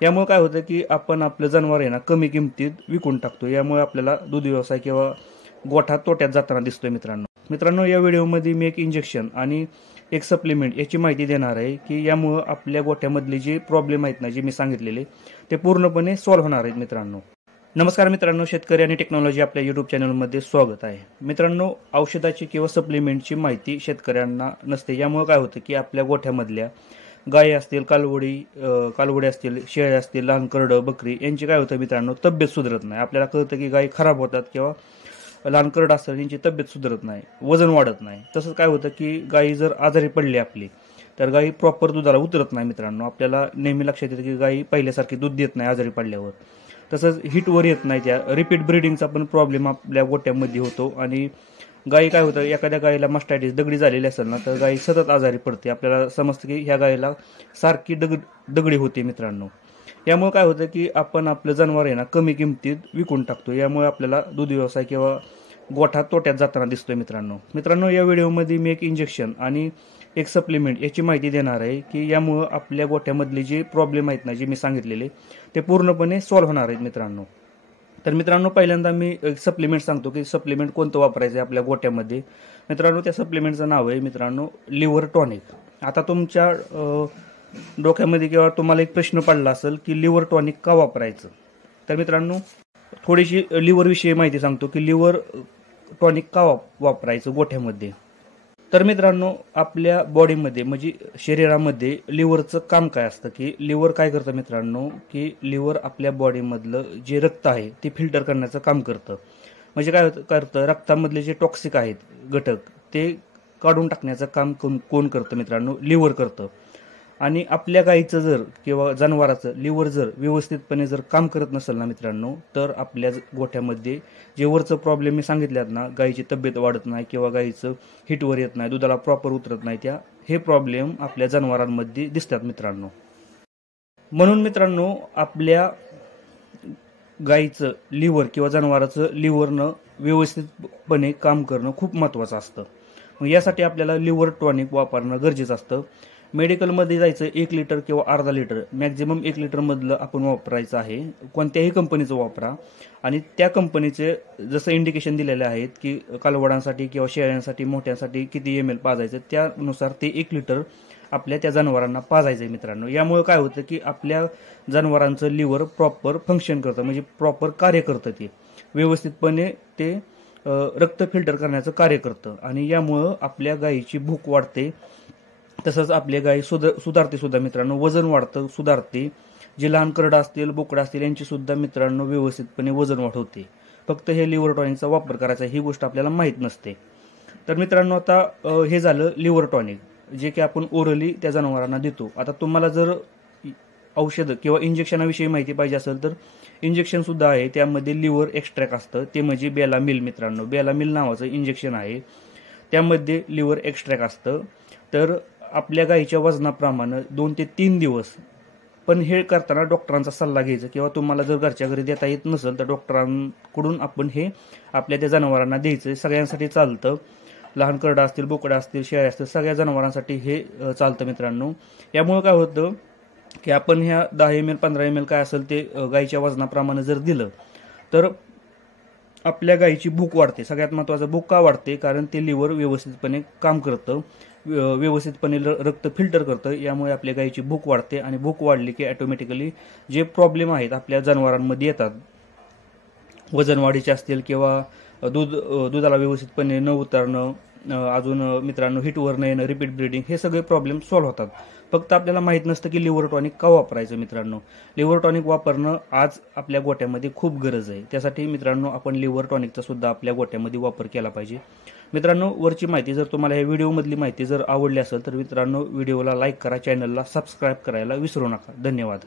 यामुळे काय होतं की आपण आपलं जनावर आहे ना कमी किमतीत विकून टाकतो। यामुळे आपल्याला दूध व्यवसाय किंवा गोठा तोट्यात जाताना दिसतोय मित्रांनो या व्हिडिओमध्ये मी एक इंजेक्शन आणि एक सप्लिमेंट याची माहिती देणार आहे की यामुळे आपल्या गोठ्यामधले जे प्रॉब्लेम आहेत ना जे मी सांगितलेले ते पूर्णपणे सॉल्व्ह होणार आहेत मित्रांनो। नमस्कार मित्रांनो, शेतकरी आणि टेक्नॉलॉजी आपल्या यूट्यूब चॅनलमध्ये स्वागत आहे। मित्रांनो, औषधाची किंवा सप्लिमेंटची माहिती शेतकऱ्यांना नसते। यामुळे काय होतं की आपल्या गोठ्यामधल्या गाय असतील, कालवडी असतील, शेळ्या असतील, लहान करडं, बकरी यांची काय होतं मित्रांनो तब्येत सुधारत नाही। आपल्याला कळतं की गाय खराब होतात किंवा लहान करडं असतात यांची तब्येत सुधारत नाही, वजन वाढत नाही। तसंच काय होतं की गाय जर आजारी पडली आपली तर गाय प्रॉपर दुधाला उतरत नाही मित्रांनो। आपल्याला नेहमी लक्षात येतं की गाय पहिल्यासारखी दूध देत नाही आजारी पडल्यावर। तसंच हिटवर येत नाही, त्या रिपीट ब्रीडिंगचा पण प्रॉब्लेम आपल्या गोट्यामध्ये होतो आणि गाय काय होतं एखाद्या गायीला मास्टायटिस दगडी झालेली असेल ना तर गाय सतत आजारी पडते। आपल्याला समजतं की ह्या गायीला सारखी दगडी होते मित्रांनो। यामुळे काय होतं की आपण आपलं जनावर आहे ना कमी किमतीत विकून टाकतो। यामुळे आपल्याला दूध व्यवसाय किंवा गोठा तोट्यात जाताना दिसतोय मित्रांनो या व्हिडिओमध्ये मी एक इंजेक्शन आणि एक सप्लिमेंट याची माहिती देणार आहे की यामुळे आपल्या गोठ्यामधले जे प्रॉब्लेम आहेत ना जे मी सांगितलेले ते पूर्णपणे सॉल्व्ह होणार आहेत मित्रांनो। तर मित्रांनो, पहिल्यांदा मी एक सप्लिमेंट सांगतो की सप्लिमेंट कोणतं वापरायचं आहे आपल्या गोट्यामध्ये। मित्रांनो, त्या सप्लिमेंटचं नाव आहे मित्रांनो लिव्हर टॉनिक। आता तुमच्या डोक्यामध्ये किंवा तुम्हाला एक प्रश्न पडला असेल की लिव्हर टॉनिक का वापरायचं। तर मित्रांनो, थोडीशी लिव्हर विषयी माहिती सांगतो की लिव्हर टॉनिक का वापरायचं गोठ्यामध्ये। तर मित्रांनो, आपल्या बॉडीमध्ये म्हणजे शरीरामध्ये लिव्हरचं काम काय असतं की लिव्हर काय करतं मित्रांनो की लिव्हर आपल्या बॉडीमधलं जे रक्त आहे ते फिल्टर करण्याचं काम करतं। म्हणजे काय करतं, रक्तामधले जे टॉक्सिक आहेत घटक ते काढून टाकण्याचं काम कोण करतं मित्रांनो, लिव्हर करतं। आणि आपल्या गाईचं जर किंवा जनावराचं लिव्हर जर व्यवस्थितपणे जर काम करत नसेल ना मित्रांनो तर आपल्या गोठ्यामध्ये जे वरचं प्रॉब्लेम मी सांगितल्यात ना, गाईची तब्येत वाढत नाही किंवा गाईचं हिटवर येत नाही, दुधाला प्रॉपर उतरत नाही, हे प्रॉब्लेम आपल्या जनावरांमध्ये दिसतात मित्रांनो। म्हणून मित्रांनो, आपल्या गाईचं लिव्हर किंवा जनावराचं लिव्हरनं व्यवस्थितपणे काम करणं खूप महत्त्वाचं असतं। मग यासाठी आपल्याला लिव्हर टॉनिक वापरणं गरजेचं असतं। मेडिकलमध्ये जायचं 1 लिटर किंवा अर्धा लिटर, मॅक्झिमम 1 लिटरमधलं आपण वापरायचं आहे। कोणत्याही कंपनीचं वापरा आणि त्या कंपनीचे जसं इंडिकेशन दिलेले आहेत की कालवडांसाठी किंवा शेळ्यांसाठी मोठ्यांसाठी किती ml पाजायचं त्यानुसार ते 1 लिटर आपल्या त्या जनावरांना पाजायचं आहे मित्रांनो। यामुळे काय होतं की आपल्या जनावरांचं लिव्हर प्रॉपर फंक्शन करतं, म्हणजे प्रॉपर कार्य करतं, ते व्यवस्थितपणे ते रक्त फिल्टर करण्याचं कार्य करतं आणि यामुळं आपल्या गायीची भूक वाढते। तसंच आपली गाय सुधारते सुद्धा मित्रांनो, वजन वाढतं, सुधारते। जे लहान करडं असतील, बोकडं असतील यांची सुद्धा मित्रांनो व्यवस्थितपणे वजन वाढवते। फक्त हे लिव्हर टॉनिकचा वापर करायचा ही गोष्ट आपल्याला माहीत नसते। तर मित्रांनो, आता हे झालं लिव्हर टॉनिक जे की आपण ओरली त्या जनावरांना देतो। आता तुम्हाला जर औषध किंवा इंजेक्शनाविषयी माहिती पाहिजे असेल तर इंजेक्शन सुद्धा आहे, त्यामध्ये लिव्हर एक्स्ट्रॅक्ट असतं, ते म्हणजे बेलामिल मित्रांनो। बेलामिल नावाचं इंजेक्शन आहे, त्यामध्ये लिव्हर एक्स्ट्रॅक्ट असतं। तर आपल्या गायीच्या वजनाप्रमाणे 2 ते 3 दिवस, पण हे करताना डॉक्टरांचा सल्ला घ्यायचा किंवा तुम्हाला जर घरच्या घरी देता येत नसेल तर डॉक्टरांकडून आपण हे आपल्या त्या जनावरांना द्यायचं। सगळ्यांसाठी चालतं, लहान करडं असतील, बोकडं असतील, शेळ्या असतील, सगळ्या जनावरांसाठी हे चालतं मित्रांनो। यामुळे काय होतं की आपण ह्या 10 ml 15 ml काय असेल ते गायीच्या वजनाप्रमाणे जर दिलं तर आपल्या गायीची भूक वाढते। सगळ्यात महत्त्वाचं, भूक का वाढते, कारण ते लिव्हर व्यवस्थितपणे काम करतं, व्यवस्थितपणे रक्त फिल्टर करतं। यामुळे आपल्या गायीची भूक वाढते आणि भूक वाढली की ऑटोमॅटिकली जे प्रॉब्लेम आहेत आपल्या जनावरांमध्ये येतात, वजन वाढीचे असतील किंवा दुधाला व्यवस्थितपणे न उतरणं, अजून मित्रांनो हिटवर न येणं, रिपीट ब्रीडिंग, हे सगळे प्रॉब्लेम सॉल्व्ह होतात। फक्त आपल्याला माहीत नसतं की लिव्हर टॉनिक का वापरायचं मित्रांनो। लिव्हर टॉनिक वापरणं आज आपल्या गोट्यामध्ये खूप गरज आहे। त्यासाठी मित्रांनो आपण लिव्हर टॉनिकचा सुद्धा आपल्या गोट्यामध्ये वापर केला पाहिजे। मित्रांनो, वरची माहिती जर तुम्हाला या व्हिडिओमधली माहिती जर आवडली असेल तर मित्रांनो व्हिडिओला लाईक करा, चॅनलला सबस्क्राईब करायला विसरू नका। धन्यवाद।